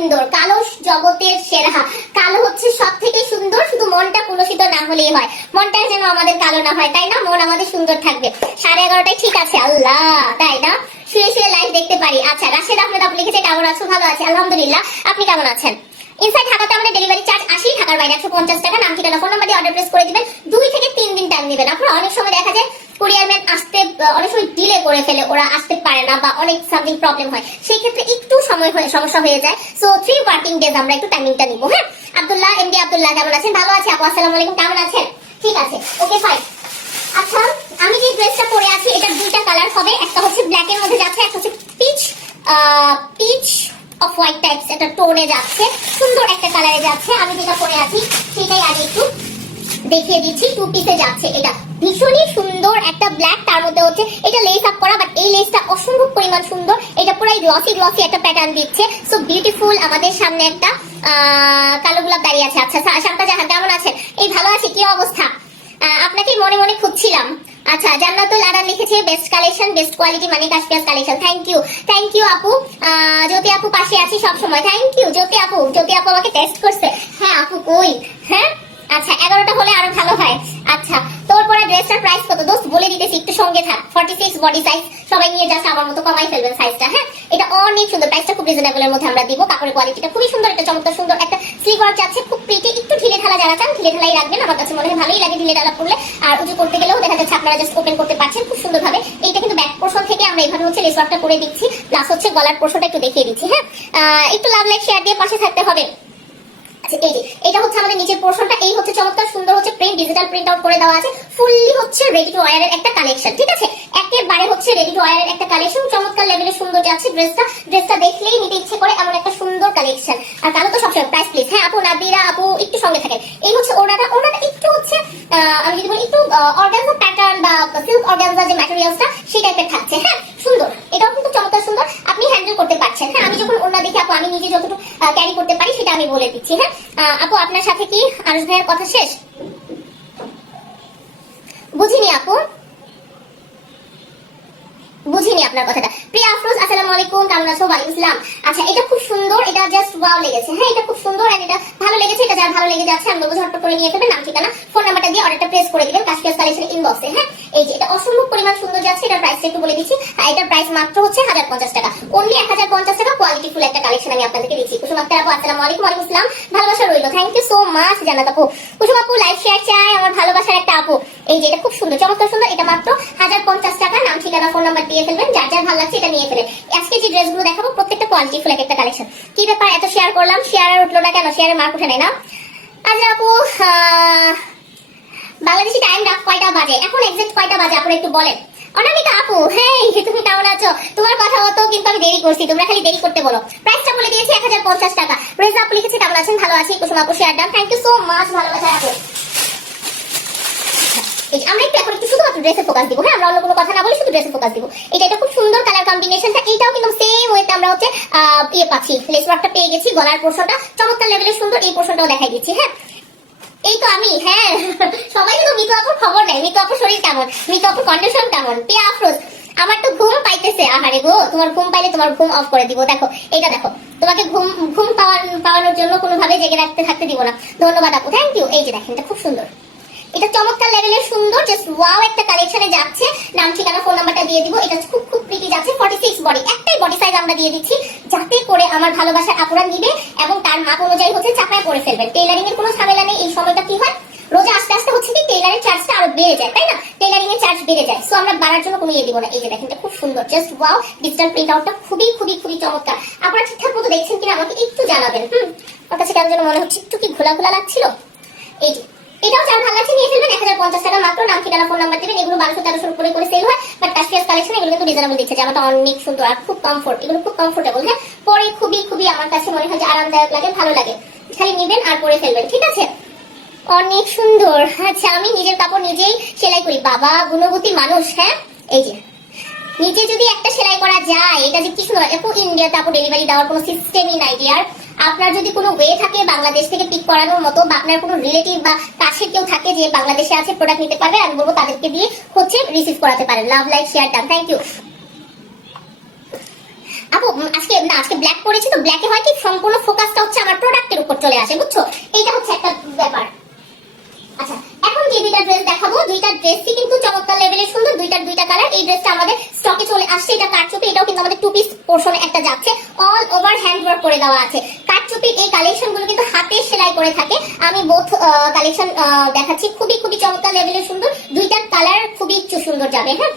সুন্দর, কালো জগতের সেরা। কালো হচ্ছে সব থেকে সুন্দর, শুধু মনটা কলুষিত না হলেই হয়। মনটা যেন আমাদের কালো না হয়, তাই না? মন আমাদের সুন্দর থাকবে। 11:30টায় ঠিক আছে, আল্লাহ, তাই না? শুয়ে শুয়ে লাইভ দেখতে পারি। আচ্ছা, রাশেদ আহমেদ আপু লিখেছে কেমন আছো? ভালো আছি আলহামদুলিল্লাহ, আপনি কেমন আছেন? ইনসাইড ঢাকাতে আমাদের ডেলিভারি চার্জ 80, ঢাকার বাইরে 150 টাকা। নাম ঠিকানা ফোন নাম্বার দিয়ে অর্ডার প্লেস করে দিবেন। 2 থেকে 3 দিন টাইম নেবেন। আপনারা অনেক সময় দেখা যায় কুরিয়ার ম্যান আসতে অনেক সময় ডিলে করে ফেলে, ওরা আসতে পারে না বা অনেক সামথিং প্রবলেম হয়, সেই ক্ষেত্রে একটু সমস্যা হয়ে যায়। সো 3 ওয়ার্কিং ডেজ আমরা একটু টাইমিংটা নিব। হ্যাঁ, আব্দুল্লাহ, এমডি আব্দুল্লাহ কেমন আছেন? ভালো আছি আপু, আসসালামু আলাইকুম, কেমন আছেন? ঠিক আছে, ওকে ফাইন। আচ্ছা, আমি যে ড্রেসটা পরে আছি এটার দুইটা কালার হবে, একটা হচ্ছে ব্ল্যাক এর মধ্যে যাচ্ছে, একটা হচ্ছে পিচ অফ হোয়াইট টাইপস একটা টোনে যাচ্ছে, সুন্দর একটা কালারে যাচ্ছে। আমি যেটা পরে আছি সেটাই আগে একটু দেখিয়ে দিচ্ছি। 2 পিসে যাচ্ছে, এটা ভীষণই সুন্দর একটা ব্ল্যাক, তার মধ্যে হচ্ছে এটা লেস আপ করা, বাট এই লেসটা অসম্ভব পরিমাণ সুন্দর। এটা পুরো গ্লসি একটা প্যাটার্ন দিচ্ছে, সো বিউটিফুল। আমাদের সামনে একটা কালো গোলাপ দাঁড়িয়ে আছে। আচ্ছা, শান্তা জাহান কেমন আছেন? এই ভালো আছি, কি অবস্থা? আপনাকে মনে মনে খুঁজছিলাম। আচ্ছা, জান্নাতুল আরান লিখেছে বেস্ট কালেকশন, বেস্ট কোয়ালিটি মানে কাশ্মীর কালেকশন। থ্যাংক ইউ আপু। জ্যোতি আপু পাশে আছি সব সময়, থ্যাংক ইউ জ্যোতি আপু। জ্যোতি আপু আমাকে টেক্সট করছে। হ্যাঁ আপু, কই? হ্যাঁ, আচ্ছা, 11টা হলে আরো ভালো হয়। আচ্ছা, তোর পরে ড্রেসটার প্রাইস কত দোস্ত? বলে দিতেছি, একটু সঙ্গে থাক। 46 বডি সাইজ, সবাই নিয়ে যাচ্ছে আমার মতো, কমাই ফেলবেন সাইজটা। হ্যাঁ, এটা অনেক সুন্দর, প্রাইসটা খুব রিজনেবল এর মধ্যে আমরা দিব। কাপড়ের কোয়ালিটিটা খুবই সুন্দর, এটা চমৎকার সুন্দর একটা স্লিভ ওয়ার্ক যাচ্ছে, খুব প্রিটি। একটু ঢিলে ঢালা যারা চান ঢিলে ঢালাই রাখবেন, আমার কাছে মনে হয় ভালোই লাগে ঢিলে ঢালা পরলে। আর উঁচু করতে গেলেও দেখা যাচ্ছে আপনারা জাস্ট ওপেন করতে পারছেন খুব সুন্দর ভাবে। এইটা কিন্তু ব্যাক পোর্শন থেকে আমরা এইভাবে হচ্ছে লেস ওয়ার্কটা করে দিচ্ছি, প্লাস হচ্ছে গলার পোর্শনটা একটু দেখিয়ে দিচ্ছি। হ্যাঁ, একটু লাভ লাইক শেয়ার দিয়ে পাশে থাকতে হবে। এই যে এটা হচ্ছে আমাদের নিচের পোরশনটা, এই হচ্ছে চমৎকার সুন্দর হচ্ছে প্রিন্ট, ডিজিটাল প্রিন্ট আউট করে দেওয়া আছে। ফুললি হচ্ছে রেডি টু ওয়্যার এর একটা কালেকশন, ঠিক আছে? একেবারে হচ্ছে রেডি টু ওয়্যার এর একটা কালেকশন, চমৎকার লেভেলে সুন্দর যাচ্ছে ড্রেসটা দেখলেই নিতে ইচ্ছে করে এমন একটা সুন্দর কালেকশন। আর কালো তো সবসময় প্রাইস প্লিজ। হ্যাঁ আপু, নাদিরা আপু একটু সঙ্গে থাকেন। এই হচ্ছে ওনাটা একটু হচ্ছে আমি যদি বলি একটু অর্গানজা প্যাটার্ন বা সিল্ক অর্গানজা যে ম্যাটেরিয়ালসটা সেই টাইপের থাকছে। হ্যাঁ, সুন্দর, এটাও কিন্তু চমৎকার সুন্দর, আপনি হ্যান্ডেল করতে পারছেন। হ্যাঁ, আমি যখন ওনা দেখি আপু, আমি নিজে যতটুকু ক্যারি করতে পারি সেটা আমি বলে দিচ্ছি। হ্যাঁ আপু, আপনার সাথে কি আরশ ভাইয়ের কথা শেষ? বুঝিনি আপু, বুঝিনি আপনার কথাটা। প্রিয়া আফরোজ আসসালামু আলাইকুম, কেমন আছো? ওয়ালাইকুম আসসালাম। আচ্ছা, এটা খুব সুন্দর, এটা জাস্ট ওয়াও লেগেছে। হ্যাঁ, এটা খুব সুন্দর, আর এটা ভালো লেগেছে। এটা যার ভালো লেগে যাচ্ছে আমি বলবো ঝটপট করে নিয়ে ফেলবেন। নাম ঠিকানা ফোন নাম্বারটা দিয়ে অর্ডারটা প্লেস করে দিবেন কাশ্মীর কালেকশন ইনবক্সে। হ্যাঁ, এই যে এটা অসম্ভব পরিমাণ সুন্দর যাচ্ছে। এটার প্রাইসটা একটু বলে দিচ্ছি। এটার প্রাইস মাত্র হচ্ছে 1050 টাকা, অনলি 1050 টাকা। কোয়ালিটি ফুল একটা কালেকশন আমি আপনাদেরকে দিচ্ছি। কুসুম আক্তার আপু আসসালামু আলাইকুম। ওয়ালাইকুম আসসালাম, ভালোবাসা রইলো, থ্যাংক ইউ সো মাচ জান্নাত আপু। কুসুম আপু লাইক শেয়ার চাই, আমার ভালোবাসার একটা আপু। এই যে এটা খুব সুন্দর, চমৎকার সুন্দর, এটা মাত্র 1050 টাকা। নাম ঠিকানা ফোন নাম্বার দিয়ে ফেলবেন, যার যার ভালো লাগছে এটা নিয়ে ফেলেন। আজকে যে ড্রেসগুলো দেখাবো প্রত্যেকটা কোয়ালিটি ফুল একটা কালেকশন। কি ব্যাপার, এত শেয়ার করলাম, শেয়ার আর উঠলো না কেন? শেয়ারের মার্ক উঠে নেয় না। আচ্ছা আপু, বাংলাদেশি টাইম কয়টা বাজে এখন? এক্সাক্ট কয়টা বাজে আপনারা একটু বলেন। অনামিকা আপু, হ্যাঁ তুমি কেমন আছো? তোমার কথা মতো কিন্তু আমি দেরি করছি, তোমরা খালি দেরি করতে বলো। প্রাইসটা বলে দিয়েছি 1050 টাকা। রেজা আপু লিখেছে কেমন আছেন? ভালো আছি। কুসুম আপু share done, thank you so much, ভালোবাসা আপু। আমরা এখন একটু শুধুমাত্র ড্রেসে ফোকাস দিব। হ্যাঁ, আমরা অন্য কোনো কথা না বলে শুধু ড্রেসে ফোকাস দিব। এটা খুব সুন্দর কালার কম্বিনেশনটা, এইটাও কিন্তু সেম ওয়েতে আমরা হচ্ছে পাচ্ছি, লেস ওয়ার্কটা পেয়ে গেছি। গলার পোরশনটা চমৎকার লেভেলের সুন্দর, এই পোরশনটাও দেখাই দিচ্ছি। হ্যাঁ, এই তো আমি। হ্যাঁ, সবাই কিন্তু মিতু আপুর খবর নেয়, মিতু আপুর শরীর কেমন, মিতু আপুর কন্ডিশন কেমন। প্রিয়া আফরোজ, আমার তো ঘুম পাইতেছে। আহারে গো, তোমার ঘুম পাইলে তোমার ঘুম অফ করে দিব। দেখো এটা দেখো, তোমাকে ঘুম পাওয়ানোর জন্য কোনোভাবে জেগে থাকতে দিব না। ধন্যবাদ আপু, থ্যাংক ইউ। এই যে দেখেন, এটা খুব সুন্দর, এটা চমৎকার লেভেলের সুন্দর, জাস্ট ওয়াও একটা কালেকশনে যাচ্ছে। নাম ঠিকানা ফোন নাম্বারটা দিয়ে দিব। এটা খুব প্রিটি যাচ্ছে। 46 বডি, একটাই বডি সাইজ আমরা দিয়ে দিচ্ছি, যাতে করে আমার ভালোবাসার আপুরা নিবে এবং তার মাপ অনুযায়ী হচ্ছে চাপায় পরে ফেলবেন। টেইলারিং এর কোনো ঝামেলা নেই। এই সময়টা কি হয়, রোজা আস্তে আস্তে হচ্ছে কি টেইলারের চার্জটা আরো বেড়ে যায়, তাই না? টেইলারিং এর চার্জ বেড়ে যায়, সো আমরা বাড়ার জন্য কোনো দিব না। এই যে দেখেন, এটা খুব সুন্দর, জাস্ট ওয়াও। ডিজিটাল প্রিন্ট আউটটা খুবই চমৎকার। আপনারা ঠিকঠাক মতো দেখছেন কিনা আমাকে একটু জানাবেন। আমার কাছে কেন যেন মনে হচ্ছে একটু কি ঘোলা লাগছিল। এই যে এটাও যার ভালো লাগছে নিয়ে ফেলবেন। 1050 টাকা মাত্র। নাম ঠিকানা ফোন নাম্বার দিবেন। এগুলো 1200-1300 করে সেল হয়, বাট কাশ্মীর কালেকশন এগুলো কিন্তু রিজনেবল দিচ্ছে। জামাটা অনেক সুন্দর আর খুব কমফোর্ট, এগুলো খুব কমফোর্টেবল। হ্যাঁ, পরে খুবই আমার কাছে মনে হয় যে আরামদায়ক লাগে, ভালো লাগে। খালি নিবেন আর পরে ফেলবেন, ঠিক আছে? অনেক সুন্দর। আচ্ছা, আমি নিজের কাপড় নিজেই সেলাই করি। বাবা, গুণবতী মানুষ। হ্যাঁ, এই যে নিচে যদি একটা সেলাই করা যায়, এটা যে কি সুন্দর। এখন ইন্ডিয়াতে আপু ডেলিভারি দেওয়ার কোনো সিস্টেমই নাই ডিয়ার। আপনার যদি কোনো ওয়ে থাকে বাংলাদেশ থেকে পিক করানোর মতো, বা আপনার কোনো রিলেটিভ বা কাছে কেউ থাকে যে বাংলাদেশে আছে, প্রোডাক্ট নিতে পারবে, আমি বলবো তাদেরকে দিয়ে হচ্ছে রিসিভ করাতে পারেন। Love like share done, thank you. আপু আজকে ব্ল্যাক পরেছি তো, ব্ল্যাকে হয় কি সম্পূর্ণ ফোকাসটা হচ্ছে আমার প্রোডাক্টের উপর চলে আসে, বুঝছো? এইটা হচ্ছে একটা ব্যাপার। আচ্ছা, এখন যে দুইটা ড্রেস দেখাবো, দুইটা ড্রেসই কিন্তু চমৎকার লেভেলের সুন্দর, দুইটা কালার। এই ড্রেসটা আমাদের স্টকে চলে আসছে, এটা কাটচুপি, এটাও কিন্তু আমাদের টু পিস পোরশনে একটা যাচ্ছে, অল ওভার হ্যান্ড ওয়ার্ক করে দেওয়া আছে। কাটচুপির এই কালেকশন গুলো কিন্তু হাতে সেলাই করে থাকে। আমি বোথ কালেকশন দেখাচ্ছি, খুবই খুবই চমৎকার লেভেলের সুন্দর, দুইটা কালার খুবই সুন্দর যাবে। হ্যাঁ,